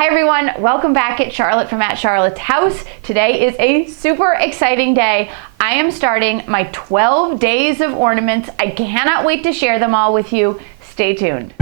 Hi everyone, welcome back at Charlotte from at Charlotte's House. Today is a super exciting day. I am starting my 12 days of ornaments. I cannot wait to share them all with you. Stay tuned.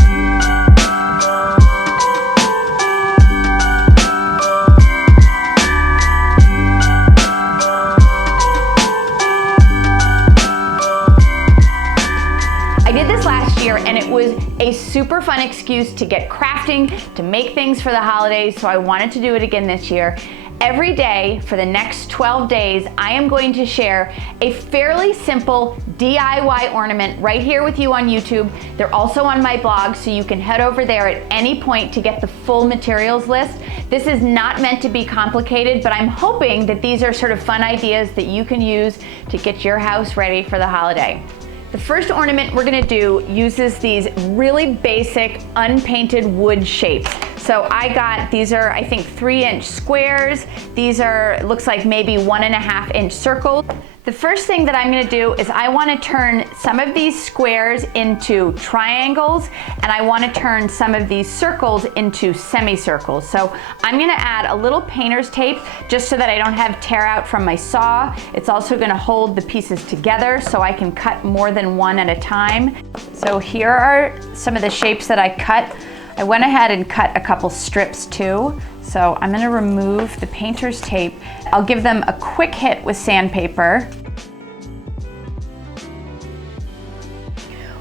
I did this last year and it was a super fun excuse to get crafting, to make things for the holidays, so I wanted to do it again this year. Every day for the next 12 days, I am going to share a fairly simple DIY ornament right here with you on YouTube. They're also on my blog, so you can head over there at any point to get the full materials list. This is not meant to be complicated, but I'm hoping that these are sort of fun ideas that you can use to get your house ready for the holiday. The first ornament we're gonna do uses these really basic unpainted wood shapes. So I got, these are I think 3-inch squares. These are, looks like maybe 1.5-inch circles. The first thing that I'm gonna do is I wanna turn some of these squares into triangles, and I wanna turn some of these circles into semicircles. So I'm gonna add a little painter's tape just so that I don't have tear out from my saw. It's also gonna hold the pieces together so I can cut more than one at a time. So here are some of the shapes that I cut. I went ahead and cut a couple strips too. So I'm gonna remove the painter's tape. I'll give them a quick hit with sandpaper.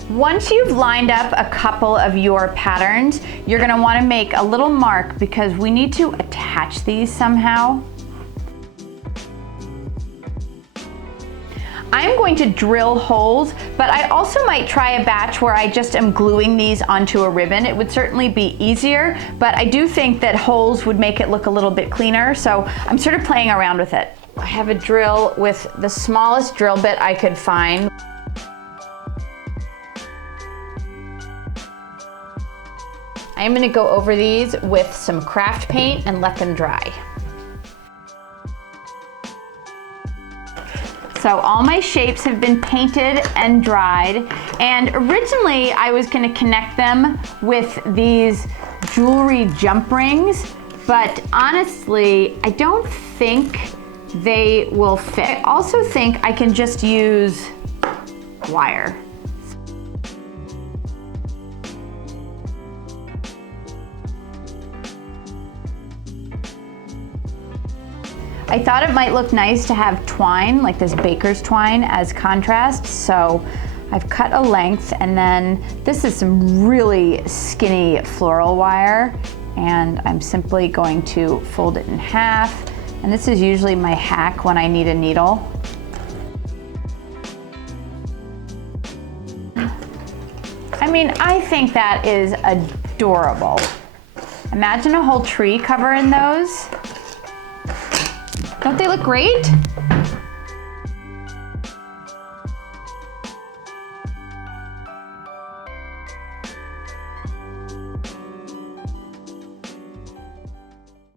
Once you've lined up a couple of your patterns, you're gonna wanna make a little mark because we need to attach these somehow. I'm going to drill holes, but I also might try a batch where I just am gluing these onto a ribbon. It would certainly be easier, but I do think that holes would make it look a little bit cleaner, so I'm sort of playing around with it. I have a drill with the smallest drill bit I could find. I'm gonna go over these with some craft paint and let them dry. So all my shapes have been painted and dried, and originally I was gonna connect them with these jewelry jump rings, but honestly, I don't think they will fit. I also think I can just use wire. I thought it might look nice to have twine, like this baker's twine, as contrast, so I've cut a length, and then this is some really skinny floral wire, and I'm simply going to fold it in half, and this is usually my hack when I need a needle. I mean, I think that is adorable. Imagine a whole tree cover in those. Don't they look great?